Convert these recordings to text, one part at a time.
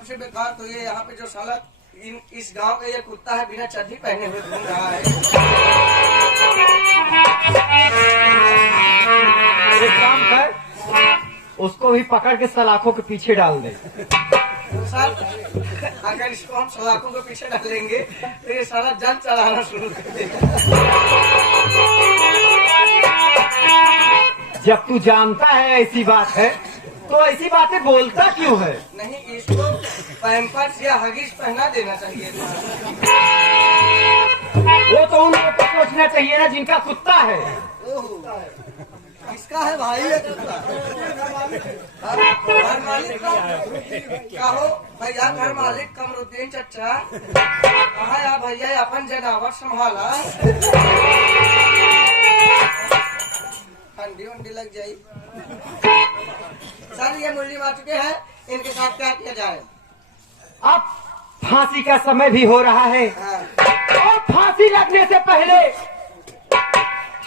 सबसे बेकार तो ये यहाँ पे जो साला इस गांव का ये कुत्ता है, बिना चड्डी पहने हुए घूम रहा है। एक काम कर, उसको भी पकड़ के सलाखों के पीछे डाल दे। सर अगर इसको हम सलाखों के पीछे डालेंगे तो ये सारा जल चढ़ाना शुरू कर देगा। जब तू जानता है ऐसी बात है तो ऐसी बातें बोलता क्यों है? नहीं, इसको पैम्पर्स या हगीज पहना देना चाहिए था। वो तो उन लोगों को सोचना चाहिए ना जिनका कुत्ता है। किसका है भाई ये कुत्ता? घर मालिक का हो भैया, घर मालिक कमरुद्दीन चचा कहा या भैया अपन जनावर संभाला, ठंडी उंडी लग जाये। सर ये मुरली मार चुके हैं, इनके साथ क्या किया जाए? अब फांसी का समय भी हो रहा है और फांसी लगने से पहले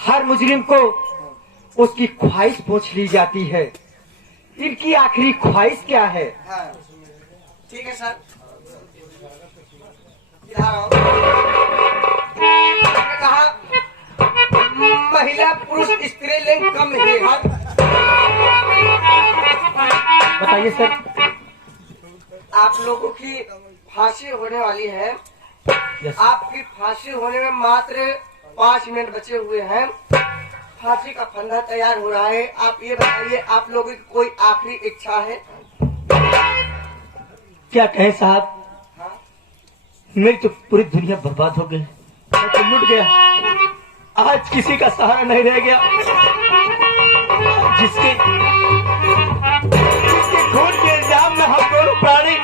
हर मुजरिम को उसकी ख्वाहिश पूछ ली जाती है। इनकी आखिरी ख्वाहिश क्या है? हाँ ठीक है सर, इधर आओ। मैंने कहा महिला पुरुष स्त्रीलिंग कम है। बताइए सर। आप लोगों की फांसी होने वाली है। यस। आपकी फांसी होने में मात्र 5 मिनट बचे हुए हैं। फांसी का फंदा तैयार हो रहा है। आप ये बताइए, आप लोगों की कोई आखिरी इच्छा है? क्या कहे साहब, हाँ? मेरी तो पूरी दुनिया बर्बाद हो गई, मैं तो लुट गया। आज किसी का सहारा नहीं रह गया। जिसके खून के इल्जाम में हम दोनों प्राणी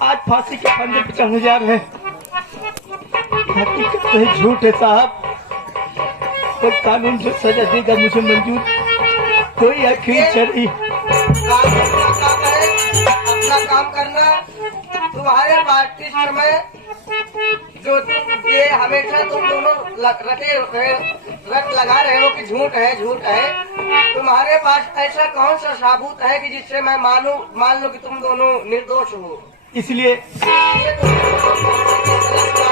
आज फांसी के फंदे पर चढ़ने जा रहे हैं। हकीकत तो ही झूठ है साहब। कोई कानून जो सजा देगा मुझे मंजूर, कोई आखिरी चली। अपना काम करना। तुम्हारे पार्टी समय जो तुम ये हमेशा तुम दोनों रट लगा रहे हो कि झूठ है। तुम्हारे पास ऐसा कौन सा सबूत है कि जिससे मैं मान लो कि तुम दोनों निर्दोष हो? इसलिए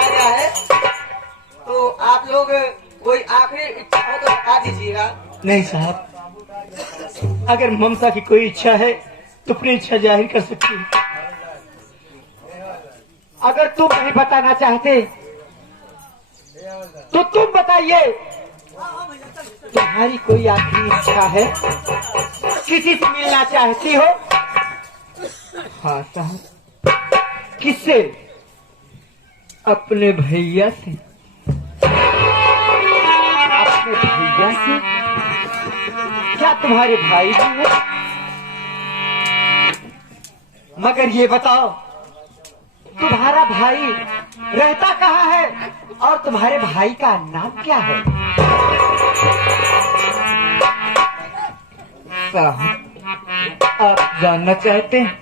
गया है। तो आप लोग कोई आखिरी इच्छा हो तो बता दीजिएगा। नहीं साहब, अगर ममता की कोई इच्छा है तो अपनी इच्छा जाहिर कर सकती है। अगर तुम नहीं बताना चाहते तो तुम बताइए, तुम्हारी कोई आखिरी इच्छा है? किसी से मिलना चाहती हो? हाँ साहब। किससे? अपने भैया से। अपने भैया से? क्या तुम्हारे भाई भी हैं? मगर ये बताओ, तुम्हारा भाई रहता कहाँ है और तुम्हारे भाई का नाम क्या है? साहब, आप जानना चाहते हैं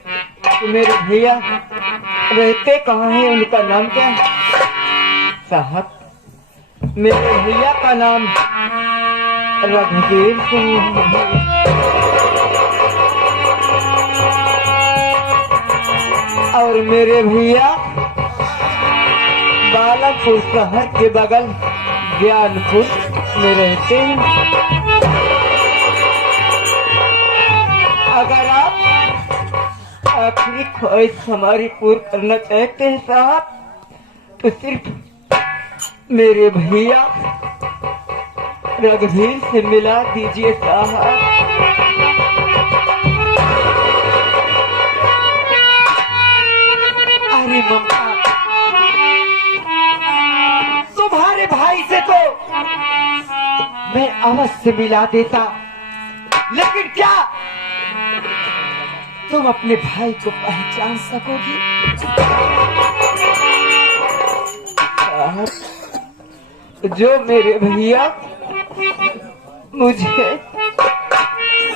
कि मेरे भैया रहते कहाँ हैं, उनका नाम क्या है? साहब, मेरे भैया का नाम रघुवीर सिंह है। और मेरे भैया बालापुर शहर के बगल ज्ञानपुर में रहते हैं। अगर आप आखिरी ख्वाहिश हमारी पूरी करना चाहते हैं साहब, तो सिर्फ मेरे भैया रघुवीर से मिला दीजिए साहब। अरे ममता, तुम्हारे भाई से तो मैं अवश्य मिला देता, लेकिन क्या तुम अपने भाई को पहचान सकोगी? जो मेरे भैया मुझे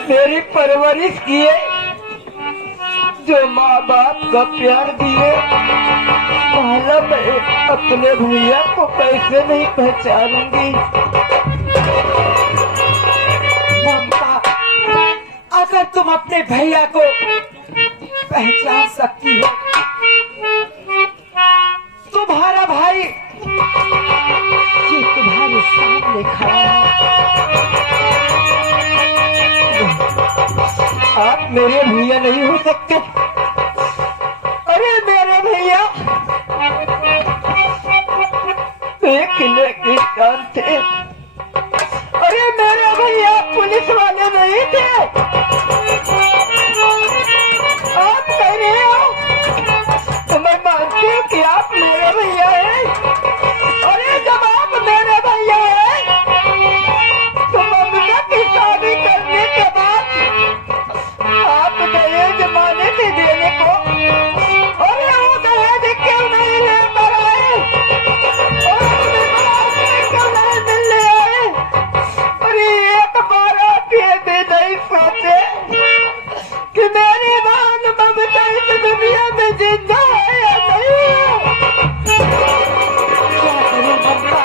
मेरी परवरिश किए, जो माँ बाप का प्यार दिए, पहला मैं अपने भैया को कैसे नहीं पहचानूंगी? ममता, अगर तुम अपने भैया को पहचान सकती हो तुम्हारा भाई ये तुम्हारे सामने खड़ा है। आप मेरे भैया नहीं हो सकते। अरे मेरे भैया एक किले की जान थे। अरे मेरे भैया पुलिस वाले नहीं थे। आप मेरे हो तो मैं मानती हूँ कि आप मेरे भैया हैं। अरे जब आप मेरे भैया हैं तो ममता की शादी करने के बाद आप दहेज माने थे देने को। अरे वो दहेज क्यों नहीं लेकर आए? क्यों नहीं मिलने आए? अरे एक बार आप ये भी नहीं सोचे कि मेरी बहन ममता इस दुनिया में जिंदा है या नहीं? क्या करूं ममता,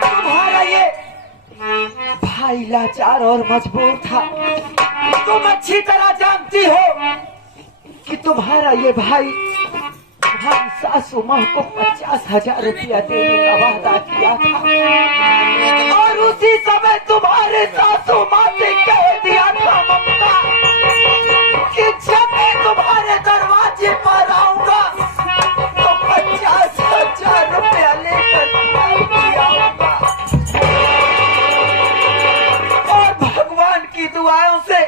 तुम्हारा ये भाई लाचार और मजबूर था। तुम अच्छी तरह जानती हो कि तुम्हारा ये भाई तुम्हारी सासू माँ को 50,000 रुपया देने का वादा किया था और उसी समय तुम्हारे सासू माँ से कह दिया था ममता कि जब मैं तुम्हारे दरवाजे पर आऊंगा तो 50,000 रुपया लेकर आऊंगा। और भगवान की दुआओं से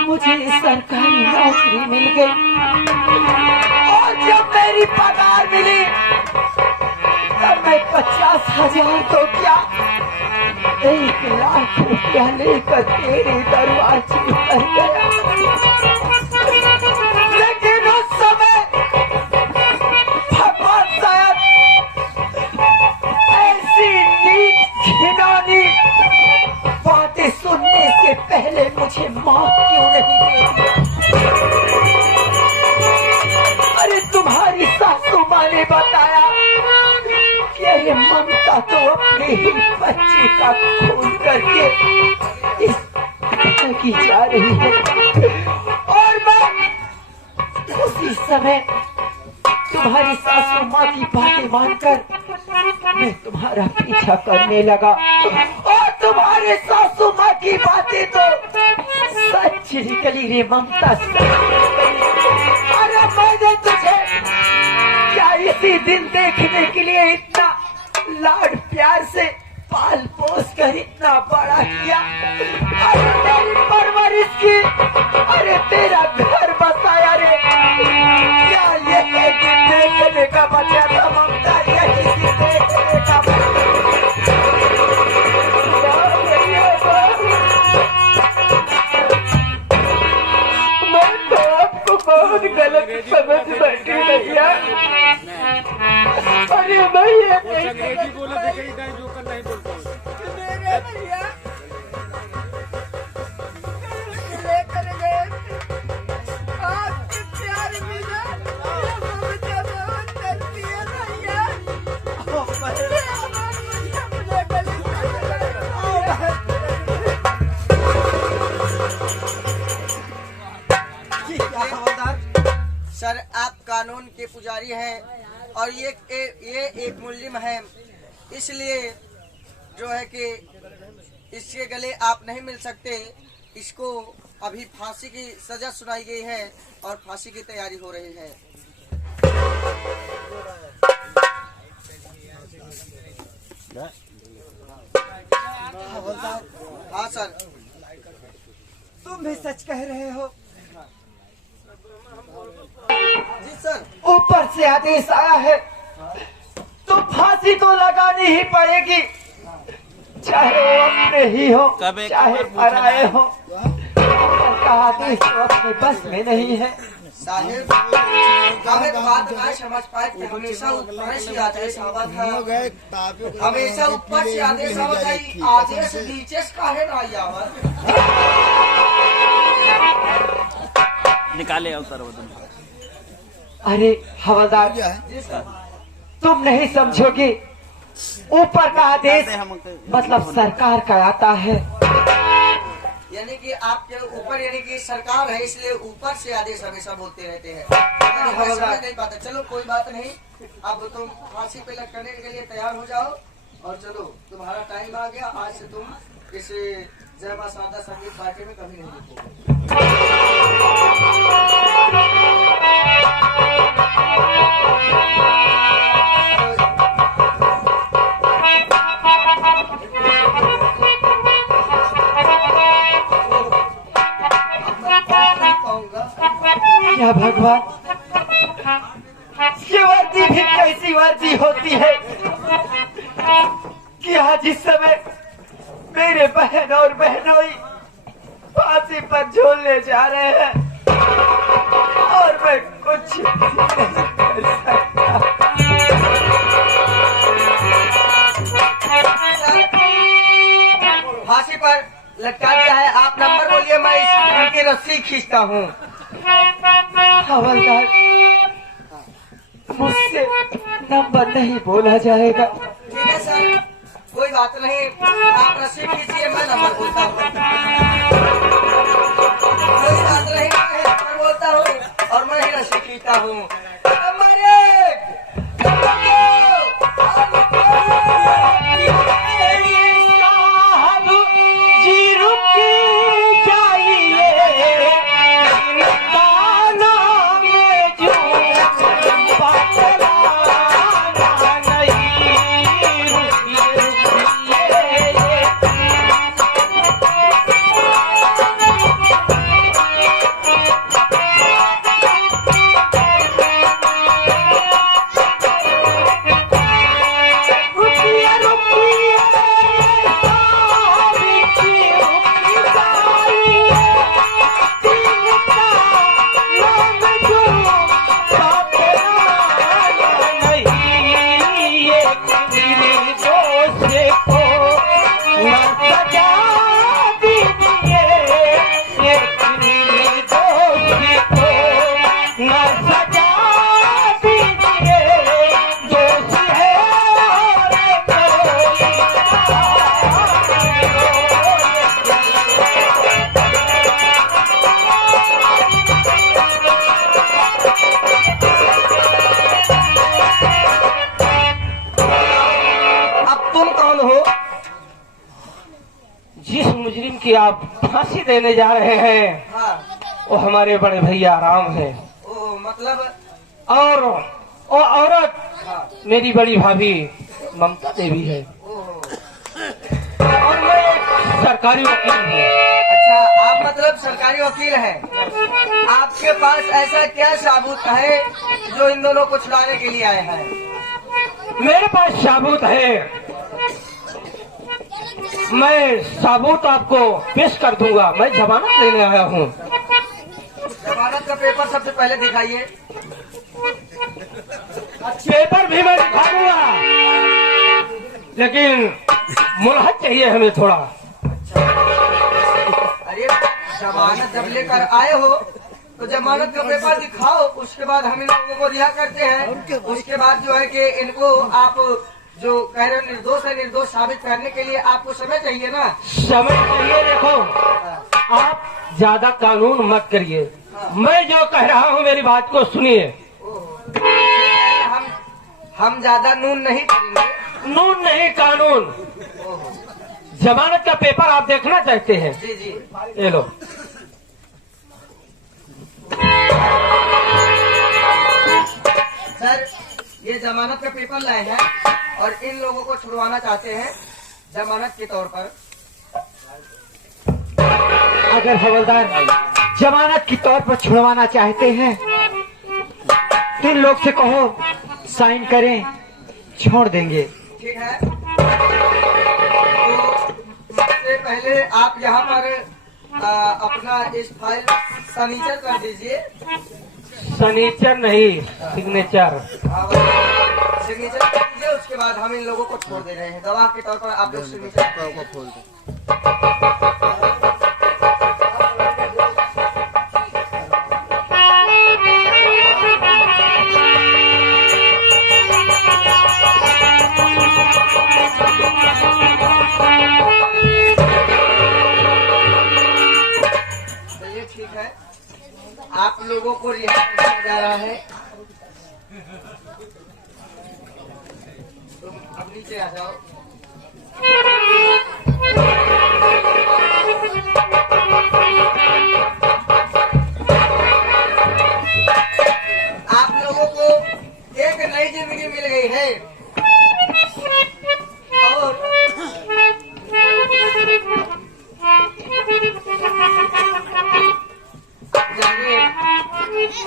मुझे सरकारी नौकरी मिल गई और जब मेरी पगार मिली तब मैं 50,000 तो क्या 1,00,000 रुपया लेकर तेरे दरवाजे पर गया। लेकिन उस समय भगवान शायद ऐसी नीच घिनौनी बातें सुनने से पहले मुझे माफ क्यों नहीं दे दिया? अरे तुम्हारी सासू माँ ने बताया कि ये ममता तो अपने ही बच्चे का खून करके इस की जा रही है और मैं उसी समय तुम्हारी सासू माँ की बातें मानकर मैं तुम्हारा पीछा करने लगा और तुम्हारे सासू माँ की बातें तो सच निकली रे ममता। अरे मैंने तुझे क्या इसी दिन देखने के लिए इतना लाड प्यार से पाल पोस कर इतना बड़ा किया? अरे तेरी परवरिश की, अरे तेरा घर बसाया रे। क्या ये देखने का बचा था ममता? यही देखने का मैं तो आपको बहुत गलत समझ बैठी भैया। अरे भैया जो करना है बोलता हूँ भैया लेकर गए आपके प्यार मिला ममता बहुत करती है भैया। सर आप कानून के पुजारी हैं और ये एक मुल्जिम है, इसलिए जो है कि इसके गले आप नहीं मिल सकते। इसको अभी फांसी की सजा सुनाई गई है और फांसी की तैयारी हो रही है। हाँ सर, तुम भी सच कह रहे हो? जी सर। ऊपर से आदेश आया है तो फांसी तो लगानी ही पड़ेगी, चाहे वो अपने ही हो चाहे पराए हो। का आदेश तो अपने बस में नहीं है। साहिब हमें बात ना समझ पाए कि हमेशा ऊपर से आदेश आवा था, हमेशा ऊपर से आदेश आवा था। आदेश नीचे से काहे ना आवा? निकाले अवसर। अरे हवलदार, तुम नहीं समझोगे, ऊपर का आदेश मतलब सरकार का आता है यानी कि आपके ऊपर यानी कि सरकार है, इसलिए ऊपर से आदेश हमेशा बोलते रहते हैं। मैं समझ नहीं पाता। चलो कोई बात नहीं, अब तुम फांसी पे लटकने के लिए तैयार हो जाओ और चलो, तुम्हारा टाइम आ गया। आज से तुम इस जय मां शारदा संगीत पार्टी में कभी नहीं दिखोगे। या भगवान, ये वर्दी भी कैसी वर्दी होती है कि आज इस समय मेरे बहन और बहनोई फांसी पर झूलने जा रहे हैं और मैं कुछ नहीं कर सकता। फांसी पर लटका दिया है, आप नंबर बोलिए, मैं इनकी रस्सी खींचता हूँ। हवलदार, मुझसे नंबर नहीं बोला जाएगा। ठीक है सर, कोई बात नहीं, आप रस्सी खींचिए, मैं नंबर बोलता हूँ। कोई बात नहीं, मैं नंबर बोलता हूँ और मैं ही रस्सी खींचता हूँ। नंबर 1, नंबर 2, जी रुक जाइए, इनका नाम जो बतलाना नहीं, रुकिए। जिस मुजरिम की आप फांसी देने जा रहे हैं हाँ, वो हमारे बड़े भैया राम है, ओ मतलब और वो औरत हाँ, मेरी बड़ी भाभी ममता देवी है, ओहो। और मैं एक सरकारी वकील हूँ। अच्छा, आप मतलब सरकारी वकील हैं। आपके पास ऐसा क्या सबूत है जो इन दोनों को छुड़ाने के लिए आए हैं? मेरे पास सबूत है, मैं सबूत आपको पेश कर दूंगा। मैं जमानत लेने आया हूँ। जमानत का पेपर सबसे पहले दिखाइए। पेपर भी मैं दिखा दूंगा, लेकिन मुलाहत चाहिए हमें थोड़ा। अरे जमानत जब लेकर आए हो तो जमानत का पेपर दिखाओ, उसके बाद हम इन लोगों को रिहा करते हैं। उसके बाद जो है कि इनको आप जो कह रहे हो निर्दोष है, निर्दोष साबित करने के लिए आपको समय चाहिए ना। समय चाहिए। देखो, आप ज्यादा कानून मत करिए, मैं जो कह रहा हूँ मेरी बात को सुनिए। हम ज्यादा नून नहीं करेंगे। नून नहीं, कानून। ओहो, जमानत का पेपर आप देखना चाहते हैं? जी जी। ये लो। सर, ये जमानत का पेपर लाए हैं और इन लोगों को छुड़वाना चाहते हैं जमानत के तौर पर। अगर हवलदार जमानत के तौर पर छुड़वाना चाहते हैं तो इन लोग से कहो साइन करें, छोड़ देंगे। ठीक है, तो सबसे पहले आप यहाँ पर अपना इस फाइल सनीचर कर दीजिए। सनीचर नहीं, सिग्नेचर। सिग्नेचर कर दीजिए, उसके बाद हम इन लोगों को छोड़ दे रहे हैं। गवाह के तौर पर आप लोग सिग्नेचर खोल दें। लोगों को रिहा किया जा रहा है। तुम अब नीचे आ जाओ। आप लोगों को एक नई जिंदगी मिल गई है और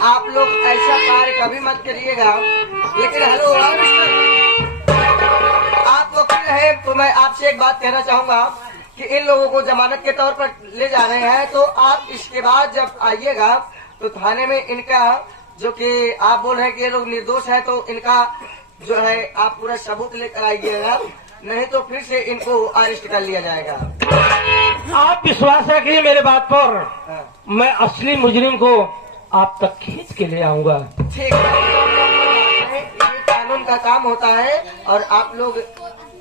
आप लोग ऐसा कार्य कभी मत करिएगा। लेकिन हेलो आप वकील है तो मैं आपसे एक बात कहना चाहूंगा कि इन लोगों को जमानत के तौर पर ले जा रहे हैं, तो आप इसके बाद जब आइएगा तो थाने में इनका जो कि आप बोल रहे हैं कि ये लोग निर्दोष है, तो इनका जो है आप पूरा सबूत लेकर आइएगा, नहीं तो फिर से इनको अरेस्ट कर लिया जाएगा। आप विश्वास रखिए मेरे बात पर। हाँ। मैं असली मुजरिम को आप तक खींच के ले आऊंगा। ठीक है, ये कानून का काम होता है और आप लोग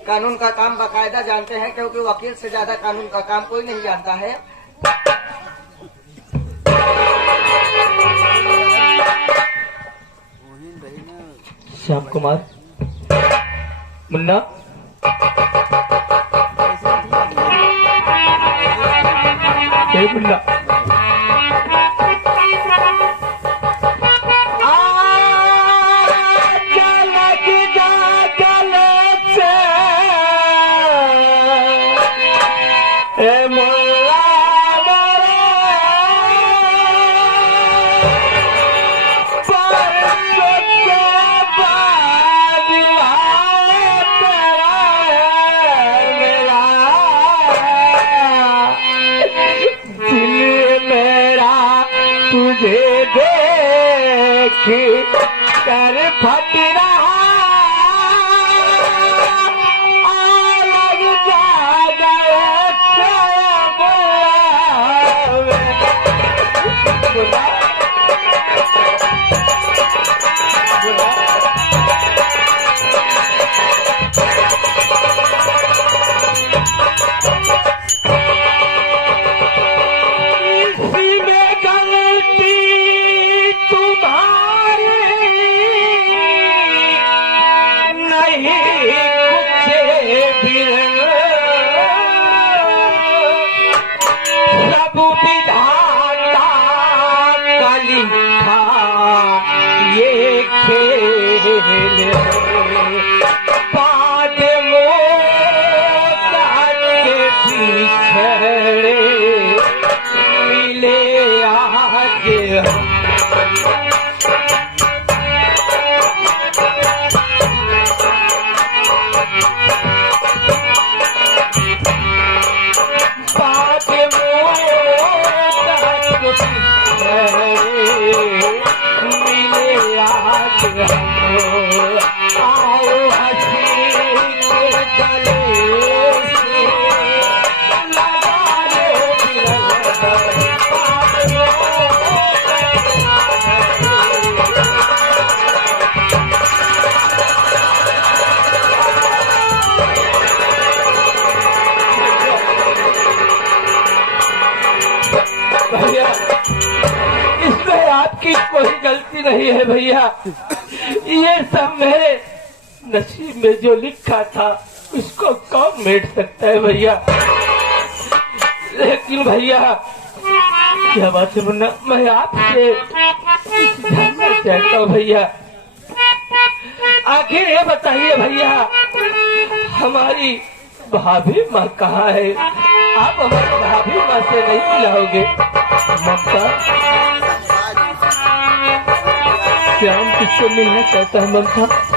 कानून का काम बाकायदा जानते हैं, क्योंकि वकील से ज्यादा कानून का काम कोई नहीं जानता है। श्याम कुमार, मुन्ना, मुन्ना, तुझे देख कर फट रहा लग जा ये खेल पाद मोता के पिछड़े मिले आज पाद मोता के पिछड़े आज आओ हंसी के गले से लगा लो भैया, इसमें आपकी कोई गलती नहीं है भैया। ये सब मेरे नसीब में जो लिखा था उसको कौन मिट सकता है भैया। लेकिन भैया क्या बात है मुन्ना, मैं आपसे जानना चाहता हूँ भैया, आखिर ये बताइए भैया हमारी भाभी माँ कहाँ है? आप हमारी भाभी माँ से नहीं मिलाओगे? ममता, श्याम किससे मिलना चाहता है ममता?